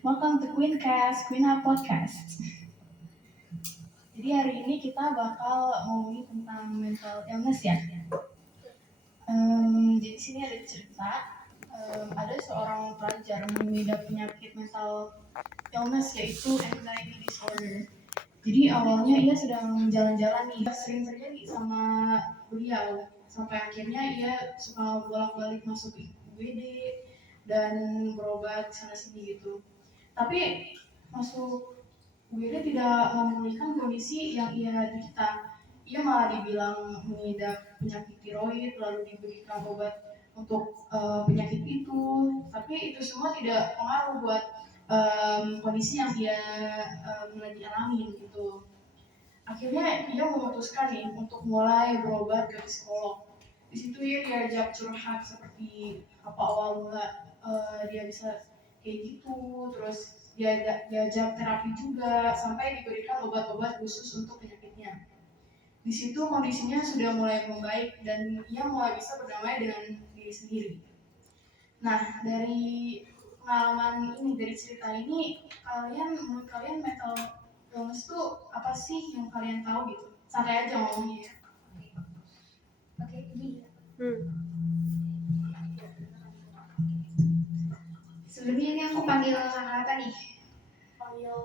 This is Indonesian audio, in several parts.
Welcome to Queen Hub Podcast. Jadi hari ini kita bakal ngomongin tentang mental illness ya. Jadi sini ada cerita, ada seorang pelajar mengidap penyakit mental illness yaitu anxiety disorder. Jadi awalnya ia sedang jalan-jalan nih, sering terjadi sama beliau, sampai akhirnya ia suka bolak-balik masuk IGD dan berobat sana sini gitu. Tapi masuk UGD tidak memulihkan kondisi yang ia derita. Ia malah dibilang mengidap penyakit tiroid, lalu diberikan obat untuk penyakit itu. Tapi itu semua tidak pengaruh buat kondisi yang dia lagi alami gitu. Akhirnya ia memutuskan nih untuk mulai berobat ke psikolog. Di situ ia diajak curhat seperti apa awal mula dia bisa kayak gitu, terus dia diajak terapi juga sampai diberikan obat-obat khusus untuk penyakitnya. Di situ kondisinya sudah mulai membaik dan ia mulai bisa berdamai dengan diri sendiri. Nah, dari pengalaman ini, dari cerita ini, menurut kalian mental illness itu apa sih yang kalian tahu gitu? Santai aja ngomongnya ya. Oke, ini. Sebelumnya ini aku panggil apa nih? Panggil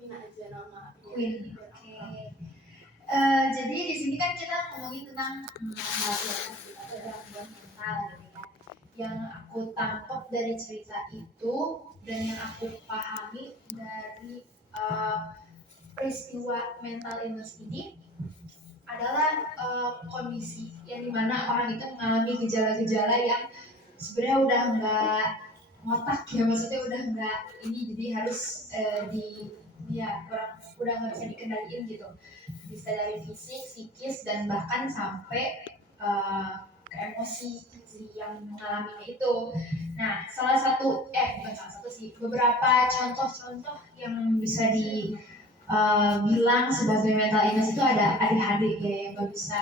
Mina aja nama. Queen. Oke. Jadi di sini kan kita ngomongin tentang mental illness atau gangguan mental gitu ya. Yang aku tangkap dari cerita itu dan yang aku pahami dari peristiwa mental illness ini adalah kondisi yang dimana orang itu mengalami gejala-gejala yang sebenarnya udah nggak ngotak ya, maksudnya udah nggak ini, jadi harus udah nggak bisa dikendaliin gitu, bisa dari fisik, psikis, dan bahkan sampai ke emosi si yang mengalaminya itu. Nah, bukan salah satu sih, beberapa contoh-contoh yang bisa bilang sebagai mental illness itu ada ADHD ya, yang nggak bisa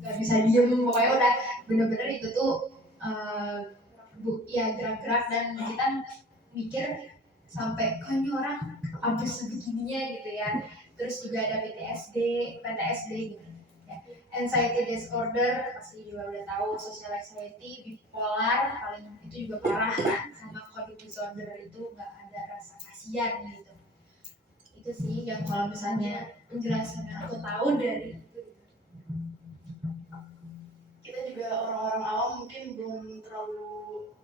nggak bisa diem, pokoknya udah bener-bener itu tuh ya gerak-gerak dan kita mikir sampai kok ini orang sampai sebegininya gitu ya. Terus juga ada PTSD gitu ya. Anxiety disorder pasti juga udah tahu, social anxiety, bipolar paling itu juga parah kan, sama cognitive disorder itu nggak ada rasa kasihan gitu. Itu sih yang kalau misalnya penjelasan yang aku tahu dari itu. Kita juga orang-orang awam mungkin belum terlalu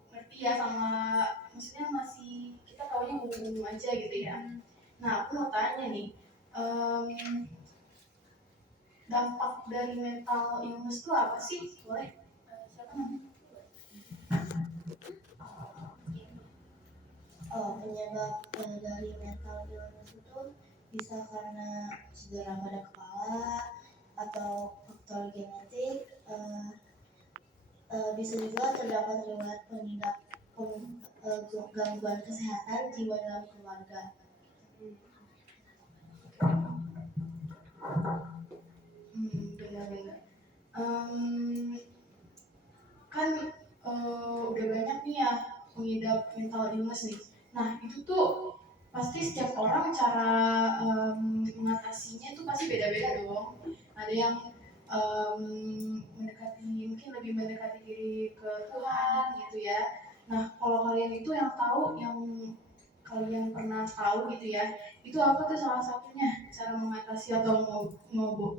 ngerti ya sama, maksudnya masih kita taunya umum aja gitu ya. Nah, aku mau tanya nih, dampak dari mental illness itu apa sih? Boleh? Siapa namanya? Penyebab dari mental illness itu bisa karena cedera pada kepala atau faktor genetik, bisa juga terdapat riwayat gangguan kesehatan jiwa dalam keluarga. Benar-benar. Kan udah banyak nih ya mengidap mental illness nih. Nah, itu tuh pasti setiap orang cara mengatasinya itu pasti beda-beda dong. Ada yang mungkin lebih mendekati diri ke Tuhan gitu ya. Nah, kalau kalian itu yang kalian pernah tahu gitu ya, itu apa tuh salah satunya cara mengatasi atau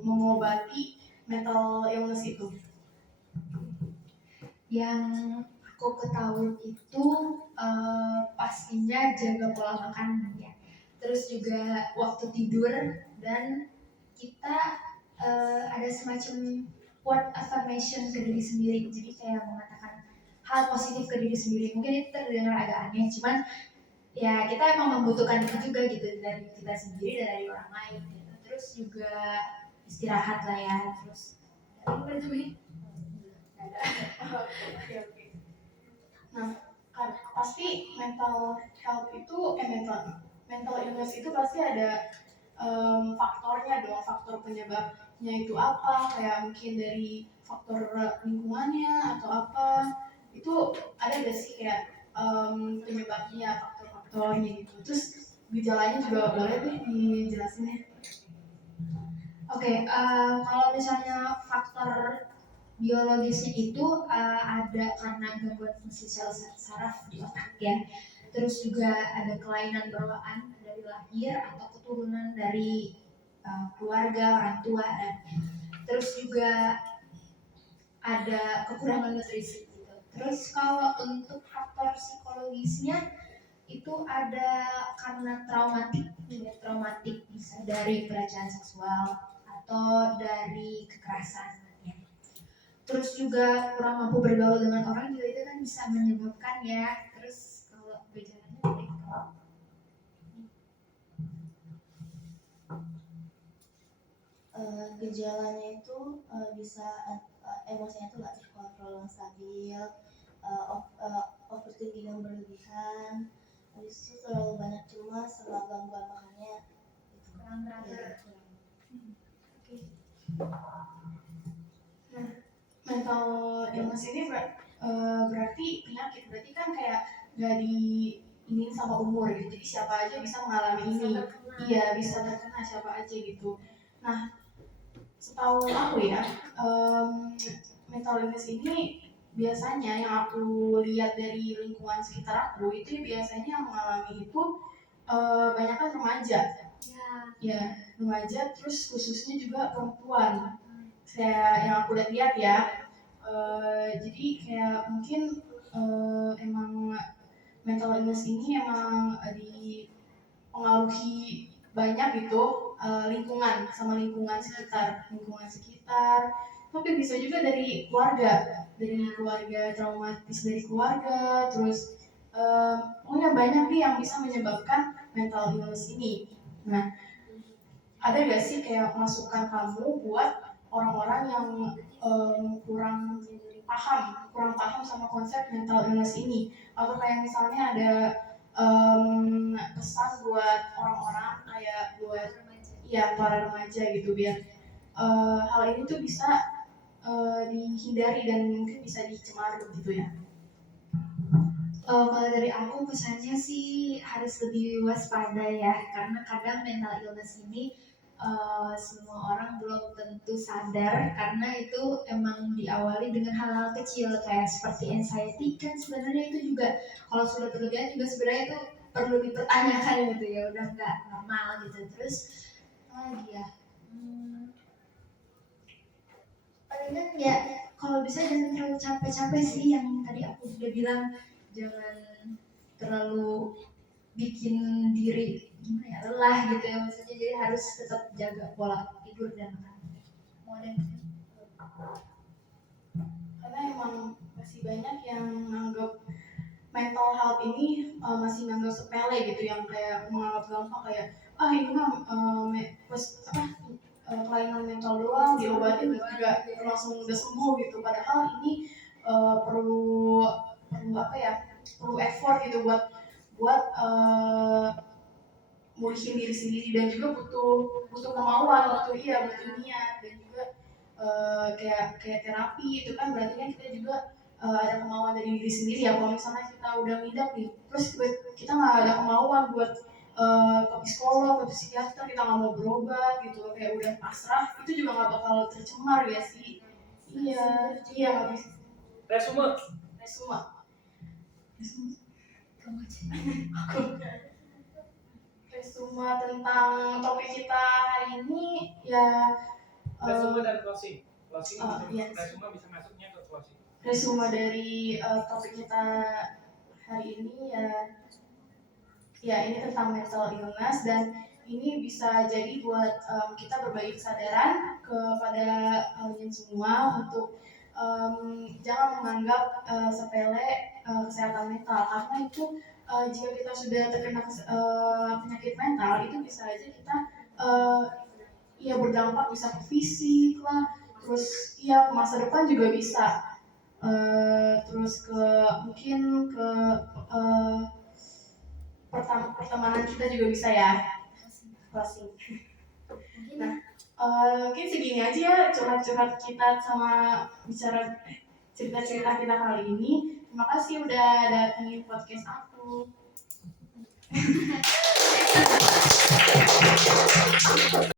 mengobati mental illness itu? Yang aku ketahui itu pastinya jaga pola makan ya, terus juga waktu tidur, dan kita ada semacam word affirmation ke diri sendiri, jadi kayak mengatakan hal positif ke diri sendiri. Mungkin itu terdengar agak aneh, cuman ya kita emang membutuhkan itu juga gitu, dari kita sendiri dan dari orang lain gitu. Terus juga istirahat lah ya, terus dari Oke. Nah, kan pasti mental health itu mental illness itu pasti ada faktornya dong, faktor penyebabnya itu apa, kayak mungkin dari faktor lingkungannya atau apa, itu ada gak sih kayak penyebabnya, faktor-faktornya gitu. Terus gejalanya juga boleh deh dijelasin ya. Oke, kalau misalnya faktor biologisnya itu ada karena gangguan fungsi sel saraf di otak ya. Terus juga ada kelainan bawaan dari lahir atau keturunan dari keluarga, orang tua, dan terus juga ada kekurangan nutrisi gitu. Terus kalau untuk faktor psikologisnya itu ada karena traumatik bisa dari pelecehan seksual atau dari kekerasan ya. Terus juga kurang mampu bergaul dengan orang juga itu kan bisa menyebabkan ya. Terus kalau gejalanya tadi Gejalanya itu bisa emosinya itu nggak terkontrol, yang stabil, overthinking yang berlebihan, habis itu terlalu banyak cemas sama gangguan makannya itu kurang teratur. Nah, mental illness ini berarti penyakit, berarti kan kayak nggak di ini sama umur gitu, jadi siapa aja bisa mengalami ini. Iya, bisa terkena siapa aja gitu. Nah, setahu aku ya, mental illness ini biasanya yang aku lihat dari lingkungan sekitar aku itu biasanya yang mengalami itu banyak kan remaja. Ya, remaja, terus khususnya juga perempuan. Saya yang aku lihat ya, jadi kayak mungkin emang mental illness ini emang dipengaruhi banyak gitu, lingkungan sama lingkungan sekitar, tapi bisa juga dari keluarga traumatis dari keluarga, terus pokoknya banyak nih yang bisa menyebabkan mental illness ini. Nah, ada gak sih kayak masukan kamu buat orang-orang yang kurang paham sama konsep mental illness ini, atau kayak misalnya ada pesan buat orang-orang kayak buat para remaja gitu, biar hal ini tuh bisa dihindari dan mungkin bisa dicemari gitu ya. Kalau dari aku pesannya sih harus lebih waspada ya, karena kadang mental illness ini semua orang belum tentu sadar, karena itu emang diawali dengan hal-hal kecil kayak seperti anxiety, kan sebenarnya itu juga kalau sudah berlebihan juga sebenarnya itu perlu dipertanyakan gitu ya, udah nggak normal gitu. Terus lagi ya, palingan ya kalau bisa jangan terlalu capek-capek sih, yang tadi aku udah bilang jangan terlalu bikin diri gimana ya, lelah gitu ya, maksudnya jadi harus tetap jaga pola tidur dan makan. Karena emang masih banyak yang menganggap mental health ini masih menganggap sepele gitu, yang kayak menganggap gampang kayak ini mah kelainan mental doang, diobatin juga langsung udah sembuh gitu. Padahal ini perlu perlu effort gitu buat mulihin diri sendiri, dan juga butuh kemauan, butuh niat, dan juga kayak terapi itu kan berarti kan kita juga ada kemauan dari diri sendiri ya. Kalau misalnya kita udah ngidap nih, terus kita nggak ada kemauan buat ke psikolog, ke psikiater, kita nggak mau berobat gitu, kayak udah pasrah, itu juga nggak bakal tercemar ya sih. Iya Resuma Resuma tentang topik kita hari ini ya. Resuma dan closing Yes. Resuma bisa masuknya ke closing. Resuma dari topik kita hari ini ya ini tentang mental illness, dan ini bisa jadi buat kita berbagi kesadaran kepada kalian semua untuk jangan menganggap sepele kesehatan mental, karena itu jika kita sudah terkena penyakit mental itu bisa aja kita ya berdampak, bisa ke fisik lah, terus ya masa depan juga bisa, terus mungkin ke pertemanan kita juga bisa ya. Closing. Nah, mungkin segini aja ya curhat-curhat kita sama bicara cerita-cerita kita kali ini. Terima Terima kasih udah datengin podcast aku.